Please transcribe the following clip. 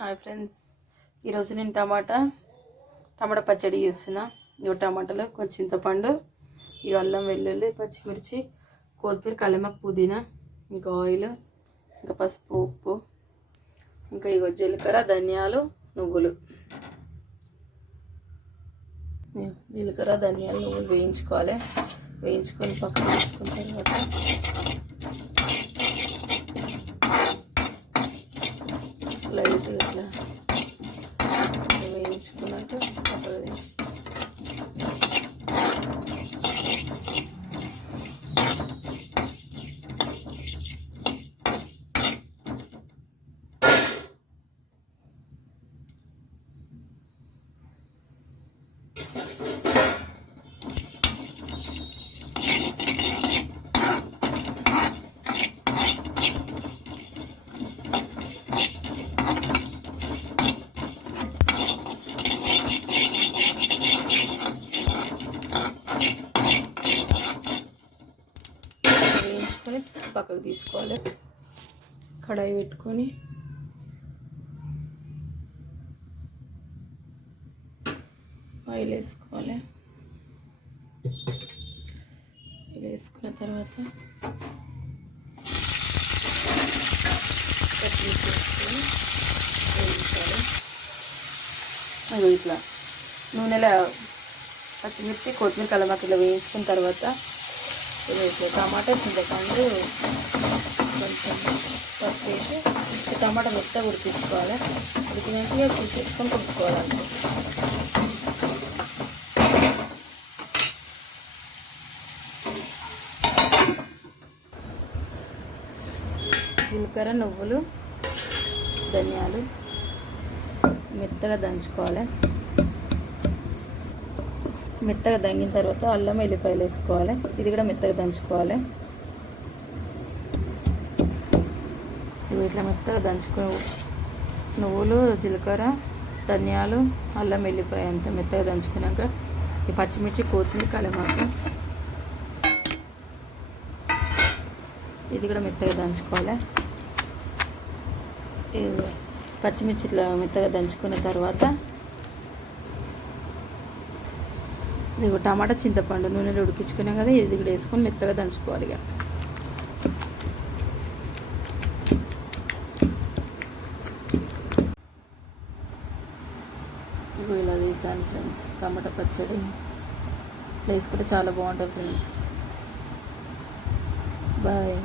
Hi friends, ఈరోజు నేను టమాటా పచ్చడి చేస్తున్నా. ఇవి టమాటాలు, కొంచెం చింతపండు, ఇవి అల్లం వెల్లుల్లి పచ్చిమిర్చి కొత్తిమీర కల్లెమాకు పుదీనా ఇంకా ఆయిల్ ఇంకా పసుపు ఉప్పు ఇంకా ఇగో జీలకర్ర ధనియాలు నువ్వులు జీలకర్ర ధనియాలు నువ్వులు వేయించుకోవాలి. వేయించుకొని పక్కన వేసుకున్న తర్వాత లైట్ ఇట్లా వేయించుకున్నాక పక్కన వేసి పక్కకు తీసుకోవాలి. కడాయి పెట్టుకొని ఆయిల్ వేసుకోవాలి. ఆయిల్ వేసుకున్న తర్వాత పచ్చిమిర్చి వేసుకొని వేయించాలి. అది ఇట్లా నూనెలో పచ్చిమిర్చి కొత్తిమీర కల్లెమాకు వేయించుకున్న తర్వాత టమాటా చింతపండు కొంచెం పసుపు వేసి టమాటా మెత్తగా ఉడికించుకోవాలి. ఉడికినాక తీసేసుకొని కొట్టుకోవాలంటే జీలకర్ర నువ్వులు ధనియాలు మెత్తగా దంచుకోవాలి. మెత్తగా దంగిన తర్వాత అల్లం వెల్లిపాయలు వేసుకోవాలి. ఇది కూడా మెత్తగా దంచుకోవాలి. ఇవి ఇట్లా మెత్తగా దంచుకొని నువ్వులు జీలకర్ర ధనియాలు అల్లం వెల్లిపాయ అంతా మెత్తగా దంచుకున్నాక ఈ పచ్చిమిర్చి కొత్తిమీర కల్లెమాకు ఇది కూడా మెత్తగా దంచుకోవాలి. పచ్చిమిర్చి ఇట్లా మెత్తగా దంచుకున్న తర్వాత ఇది టమాటా చింతపండు నూనెలో ఉడికించుకున్నాం కదా, ఇది కూడా వేసుకొని మెత్తగా దంచుకోవాలి. ఇక ఇలా తీసాను ఫ్రెండ్స్. టమాటా పచ్చడి ఇట్లా వేసుకుంటే చాలా బాగుంటుంది ఫ్రెండ్స్. బాయ్.